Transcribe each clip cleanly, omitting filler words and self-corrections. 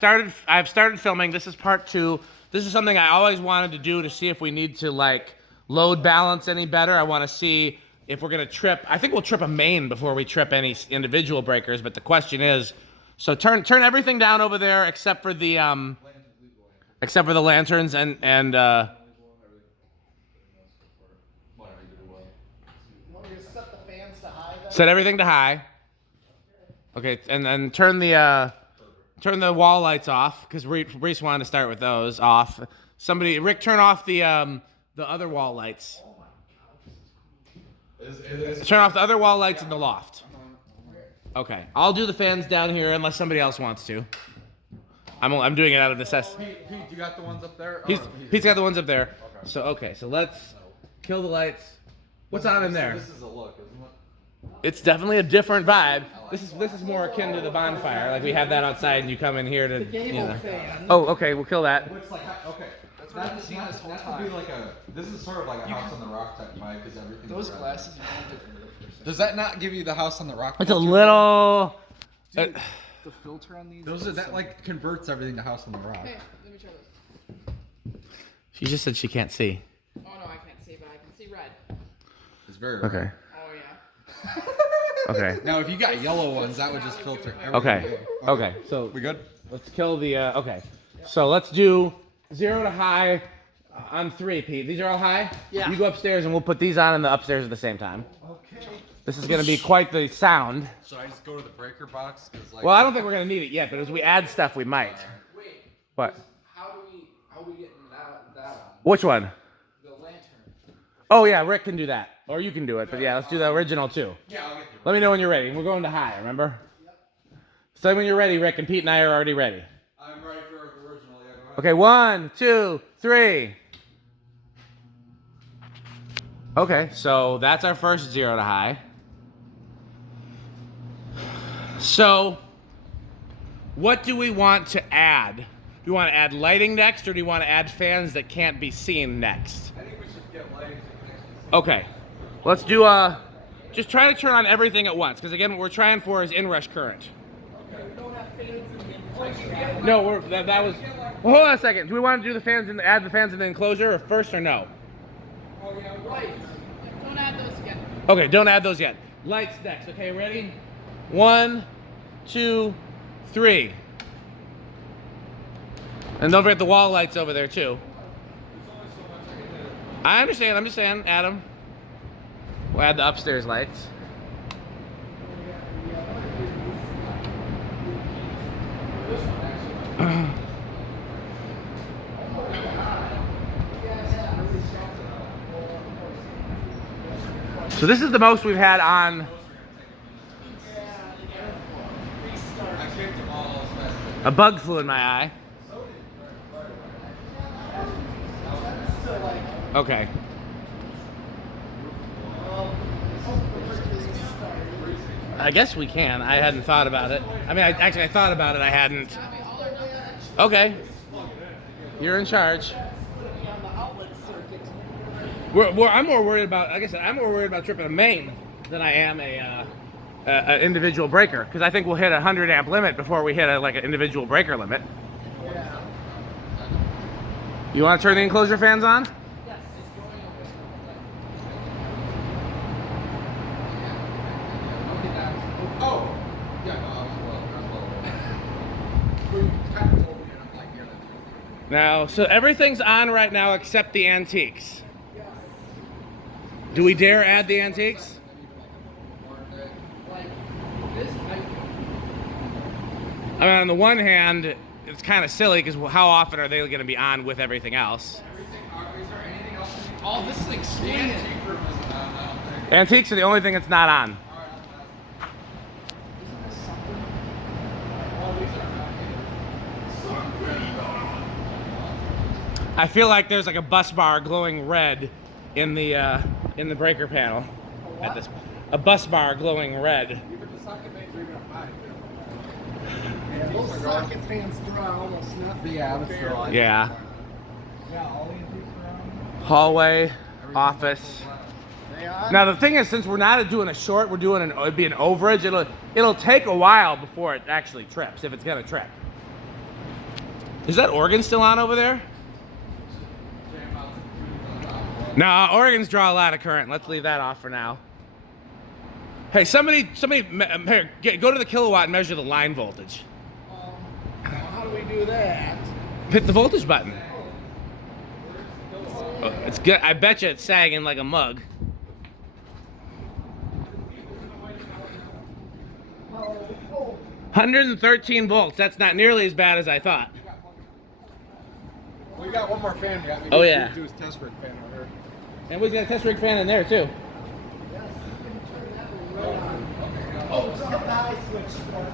I've started filming. This is part 2. This is something I always wanted to do to see if we need to like load balance any better. I want to see if we're gonna trip. I think we'll trip a main before we trip any individual breakers. But the question is, so turn everything down over there except for the lanterns and set everything to high. Okay, and then turn the wall lights off because Reese wanted to start with those off. Rick, turn off the other wall lights. Turn off the other wall lights in the loft. Okay, I'll do the fans down here unless somebody else wants to. I'm doing it out of necessity. Pete, you got the ones up there? Pete's got the ones up there. Okay. So let's kill the lights. What's on in there? This is a look, isn't it? It's definitely a different vibe. This is more akin to the bonfire. Like we have that outside, and you come in here to. Oh, okay. We'll kill that. Looks like okay. That could be like this is sort of like a house on the rock type vibe because everything. Those glasses you want. Does that not give you the house on the rock? It's a little. Dude, the filter on these. Those are that like converts everything to house on the rock. Hey, let me try this. She just said she can't see. Oh no, I can't see, but I can see red. It's very okay. Oh yeah. Okay. Now, if you got yellow ones, that would just filter everything. Okay. So we good? Let's kill the. Okay. So let's do 0 to high on 3, Pete. These are all high. Yeah. You go upstairs, and we'll put these on in the upstairs at the same time. Okay. This is going to be quite the sound. Should I just go to the breaker box? Like, Well, I don't think we're going to need it yet, but as we add stuff, we might. Wait. What? How we getting that on? Which one? The lantern. Oh, yeah, Rick can do that. Or you can do it, but yeah, let's do the original, too. Yeah, I'll get you. Let me know when you're ready. We're going to high, remember? Yep. So when you're ready, Rick, and Pete and I are already ready. I'm ready for the original. Yeah, go ahead. Okay, 1, 2, 3. Okay, so that's our first 0 to high. So, what do we want to add? Do you want to add lighting next, or do you want to add fans that can't be seen next? I think we should get lighting. Okay, let's do just try to turn on everything at once, because again, what we're trying for is inrush current. No, that was. Well, hold on a second. Do we want to do the fans and add the fans in the enclosure or first or no? Oh yeah, right. Don't add those yet. Okay, don't add those yet. Lights next. Okay, ready? 1, 2, 3. And don't forget the wall lights over there too. I understand. I'm just saying, Adam. We'll add the upstairs lights. So this is the most we've had on. A bug flew in my eye. Okay. I guess we can. I hadn't thought about it. I mean, I thought about it. I hadn't. Okay. You're in charge. I'm more worried about. Like I said, I'm more worried about tripping a main than I am an individual breaker, because I think we'll hit a 100 amp limit before we hit an individual breaker limit. Yeah. You want to turn the enclosure fans on? Yes. Oh, yeah, no, I was well. You kind of told me, and I'm like, here, let's go. Now, so everything's on right now except the antiques. Do we dare add the antiques? I mean, on the one hand, it's kind of silly because how often are they going to be on with everything else? Is there anything else? Oh, this is expanded. Antique room isn't on, I don't think. Antiques are the only thing that's not on. I feel like there's like a bus bar glowing red in the breaker panel. At this, a bus bar glowing red. Even the socket fans are even up high. Yeah, those socket fans draw almost nothing. Yeah, that's true. Yeah. Yeah, all the antiques are on. Hallway, office. They are. Now the thing is, since we're not doing a short, we're doing it'd be an overage. It'll take a while before it actually trips, if it's gonna trip. Is that organ still on over there? No, organs draw a lot of current. Let's leave that off for now. Hey, somebody, here, go to the kilowatt and measure the line voltage. How do we do that? Hit the voltage button. Oh, it's good. I bet you it's sagging like a mug. Oh, 113 volts. That's not nearly as bad as I thought. We got one more fan. We got. Oh, yeah. Do his test rig fan over here. And we got a test rig fan in there too. yes, you can turn that one right on. Oh, just get the high switch for it.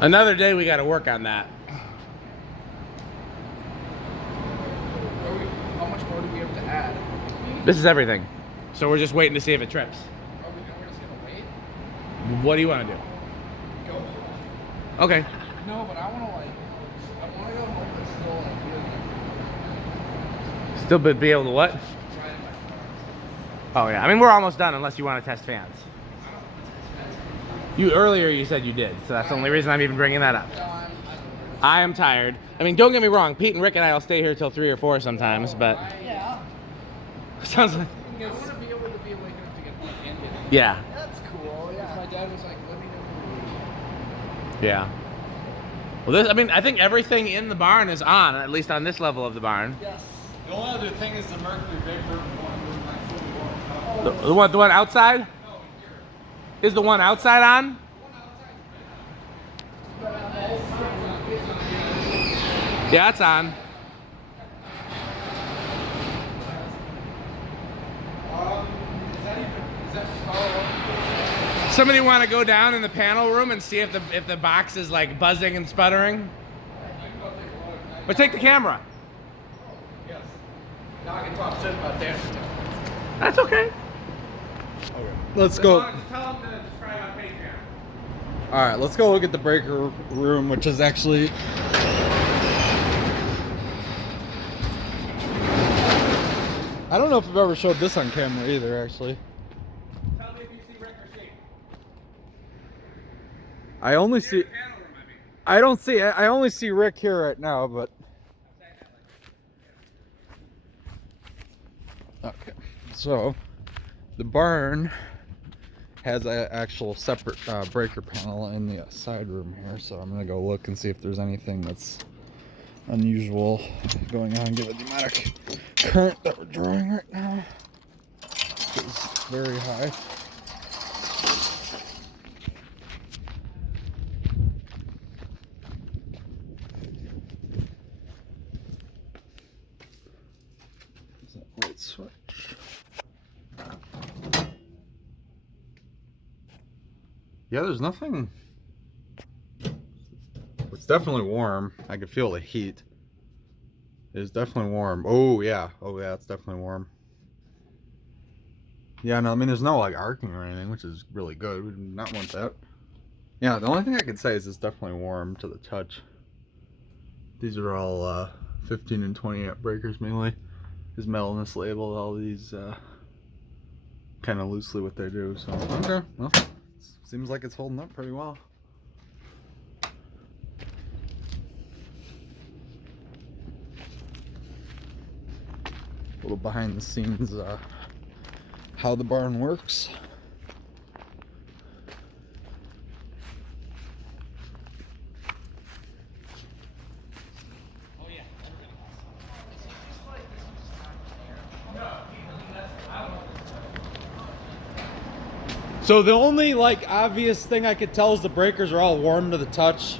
Another day we got to work on that. How much more do we have to add? This is everything. So we're just waiting to see if it trips. Are we just gonna wait? What do you want to do? Go. Okay. No, but I wanna go home and still like Still be able to what? try it in my car. Oh yeah. I mean, we're almost done unless you want to test fans. Earlier you said you did, so that's the only reason I'm even bringing that up. I am tired. I mean, don't get me wrong. Pete and Rick and I will stay here till 3 or 4 sometimes, but Yeah, sounds like I want to be able to be awake enough to get my hand in it. yeah, that's cool. Yeah. My dad was like, let me know when yeah. Well, this. I mean, I think everything in the barn is on, at least on this level of the barn. Yes. The only other thing is the mercury vapor one was like fully warm. The one outside? Is the one outside on? Yeah, it's on. Somebody want to go down in the panel room and see if the box is like buzzing and sputtering? Or take the camera. Yes. Now I can talk shit about that. That's okay. Let's go. Tell them to subscribe on Patreon. All right, let's go look at the breaker room, which is actually. I don't know if I've ever showed this on camera either, actually. Tell me if you see Rick or Shane. I only see. Panel room, I mean. I don't see. I only see Rick here right now, but. Okay, so the barn has an actual separate breaker panel in the side room here, so I'm gonna go look and see if there's anything that's unusual going on given the amount of current that we're drawing right now. It's very high. Is that light switch? Yeah, there's nothing. It's definitely warm. I can feel the heat. It's definitely warm. Oh yeah. Oh yeah, it's definitely warm. Yeah, no, I mean there's no like arcing or anything, which is really good. We do not want that. Yeah, the only thing I can say is it's definitely warm to the touch. These are all 15 and 20 amp breakers mainly. Is metalness labeled all these kind of loosely what they do. So okay, well, seems like it's holding up pretty well. A little behind the scenes how the barn works. Oh yeah. So the only like obvious thing I could tell is the breakers are all warm to the touch.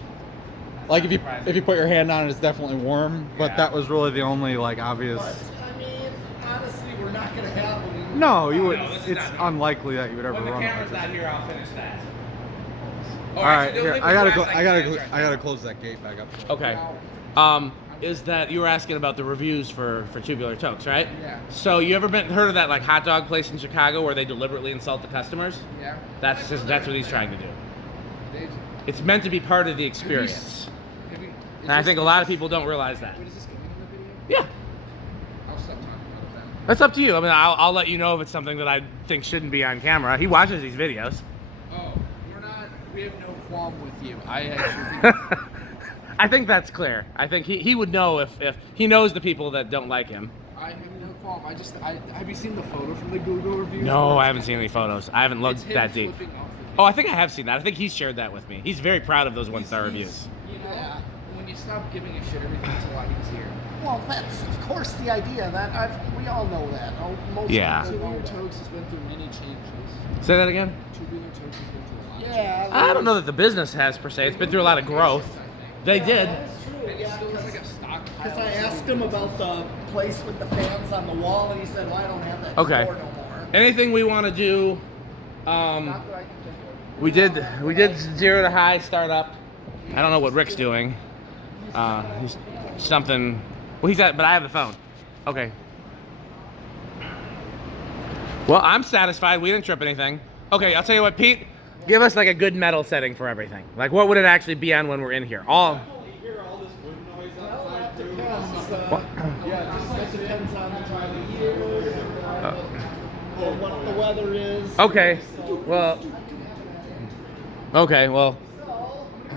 Like if you put your hand on it, it's definitely warm. But Yeah. that was really the only like obvious. But I mean, honestly, we're not gonna have any. No, you would. No, this is It's not- unlikely that you would ever When the run it camera's like not this. here, I'll finish that. All right, so here leave I gotta the go. glass I gotta like go. this, I gotta close that gate back up. Okay. Is that you were asking about the reviews for tubular tokes, right? Yeah. So you ever heard of that like hot dog place in Chicago where they deliberately insult the customers? Yeah. That's what he's trying to do. They, It's meant to be part of the experience, and I think a lot of people don't realize that. Wait, is this getting in the video? Yeah. I'll stop talking about it then. That's up to you. I mean, I'll let you know if it's something that I think shouldn't be on camera. He watches these videos. Oh, we have no qualm with you. I actually think I think that's clear. I think he would know if he knows the people that don't like him. I have no qualm. Have you seen the photo from the Google review? No, I haven't seen any photos. I haven't looked that deep. Flipping off the Oh, I think I have seen that. I think he's shared that with me. He's very proud of those 1-star reviews. You know, when you stop giving a shit, everything's a lot easier. Well, that's of course the idea. We all know that. Most Yeah. people Tubular know that. Toast has been through many changes. Say that again? Tubular Toast has been through a lot. Yeah. I don't know that the business has per se. It's been through a lot of growth. They did. That's true. And it still is like a stock. Because I asked him about the place with the fans on the wall, and he said, "Well, I don't have that Okay. store no more." Anything we want to do? Not that I can think of. We did 0 to high start up. I don't know what Rick's doing. He's something. Well, he's at, but I have the phone. Okay. Well, I'm satisfied. We didn't trip anything. Okay, I'll tell you what, Pete. Give us like a good metal setting for everything. Like, what would it actually be on when we're in here? All. Well, that depends. That depends on the time of year, or what the weather is. Okay. So- Well. Okay. Well. So, the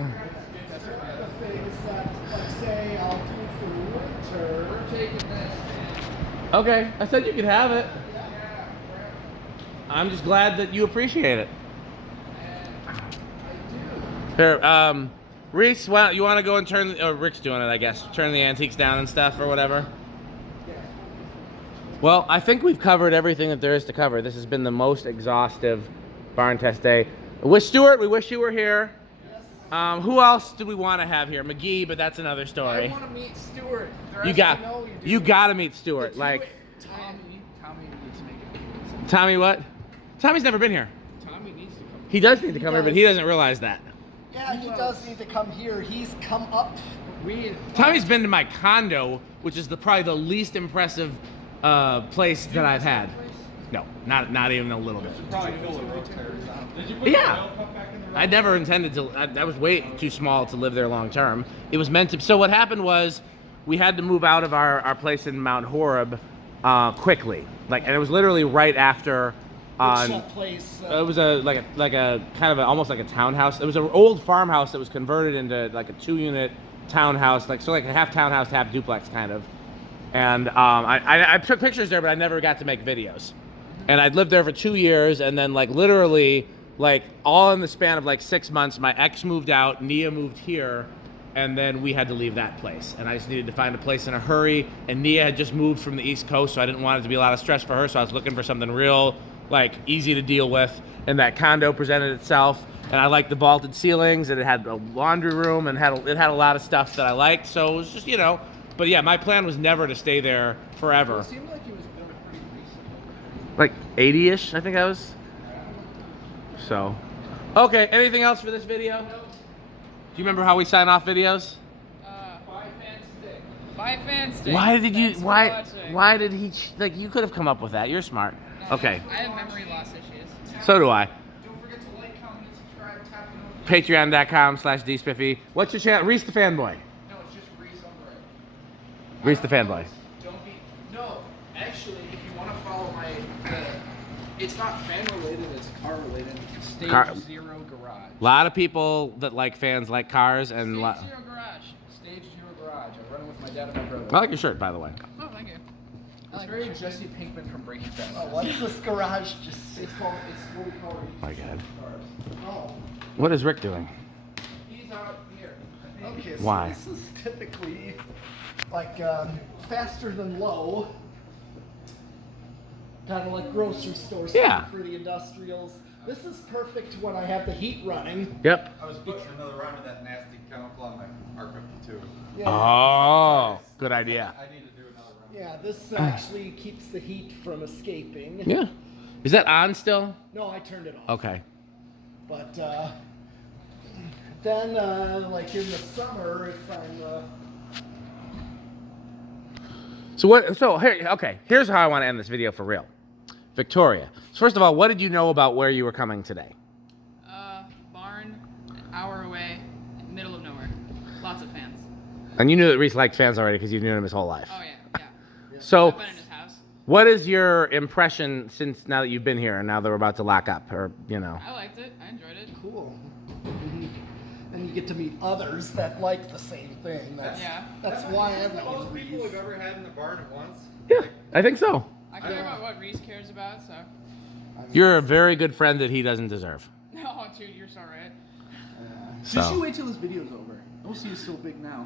things that, like, say, I'll do for winter. Taking this. Okay. I said you could have it. I'm just glad that you appreciate it. Here, Reese, why, you want to go and turn? Or Rick's doing it, I guess. Turn the antiques down and stuff, or whatever. Well, I think we've covered everything that there is to cover. This has been the most exhaustive barn test day. With Stuart, we wish you were here. Who else do we want to have here? McGee, but that's another I story. want to meet Stuart. You got to meet Stuart. Like Tommy needs to make an appearance. Tommy, what? Tommy's never been here. Tommy needs to come. He does need to come here, but he doesn't realize that. Yeah, he does need to come here. He's come up. Tommy's been to my condo, which is probably the least impressive place that I've had. No, not even a little bit. Probably full of road tears. Did you Yeah. I never intended to. I was way too small to live there long term. It was meant to. So what happened was, we had to move out of our place in Mount Horeb quickly. And it was literally right after. Which place? It was like a kind of almost like a townhouse. It was an old farmhouse that was converted into like a 2-unit townhouse, like a half townhouse, half duplex kind of. And I took pictures there, but I never got to make videos. And I'd lived there for 2 years, and then literally all in the span of 6 months, my ex moved out, Nia moved here, and then we had to leave that place. And I just needed to find a place in a hurry. And Nia had just moved from the East Coast, so I didn't want it to be a lot of stress for her. So I was looking for something real easy to deal with, and that condo presented itself. And I liked the vaulted ceilings, and it had a laundry room, and it had a lot of stuff that I liked. So it was just but yeah, my plan was never to stay there forever. It seemed like he was built pretty recently. 80-ish, I think I was. So, okay. Anything else for this video? Do you remember how we sign off videos? Buy fan stick. Buy fan stick. Why did you? Thanks for Why? watching. Why did he? You could have come up with that. You're smart. No, Okay. I have memory loss issues. So do I. Don't forget to like, comment, and subscribe, tap the notification. Patreon.com/dspiffy. What's your channel? Reese the Fanboy. No, it's just Reese on the right. Reese the Fanboy. Don't be. No, actually, if you want to follow it's not fan related, it's car related. Stage Car- 0 garage. A lot of people that like fans like cars, and Stage Zero Garage. Stage 0 garage. I run it with my dad and my brother. I like your shirt, by the way. Oh, thank you. It's very Jesse Pinkman from Breaking Bad. Oh, what's this garage? Just It's what we call it. My God. oh, What is Rick doing? He's out here. I think. okay. So Why? this is typically faster than low. Kind of like grocery store stuff Yeah. for the industrials. This is perfect when I have the heat running. Yep. I was putting another round of that nasty chemical on my R52. Yeah. Oh, good idea. I need to do another round. Yeah, this actually keeps the heat from escaping. Yeah. Is that on still? No, I turned it off. Okay. But then, like in the summer, if I'm So here, okay. Here's how I want to end this video for real. Victoria. So first of all, what did you know about where you were coming today? Barn, an hour away, middle of nowhere. Lots of fans. And you knew that Reese liked fans already because you knew him his whole life. Oh yeah, yeah. So I've been in his house. What is your impression since now that you've been here and now that we're about to lock up, or you know? I liked it. I enjoyed it. Cool. And you get to meet others that like the same thing. That's why Is this the everyone most people we've reads. ever had in the barn at once? Yeah, I think so. I care about what Reese cares about, so. You're a very good friend that he doesn't deserve. No, dude, you're so right. So. Just you wait till this video's over. Don't see it's so big now.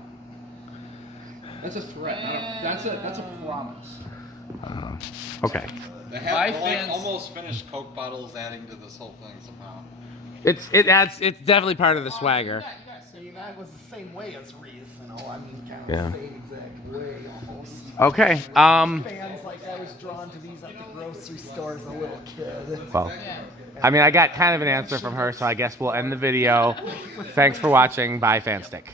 That's a threat. That's a promise. Okay. The My half fans- almost finished Coke bottles adding to this whole thing somehow. It's definitely part of the swagger. I mean, I was the same way as Reese, you know. I mean, kind of Yeah. the same exact way almost. Okay. Fans like I was drawn to these at the grocery store as a little kid. Well, I mean, I got kind of an answer from her, so I guess we'll end the video. Thanks for watching. Bye, Fanstick.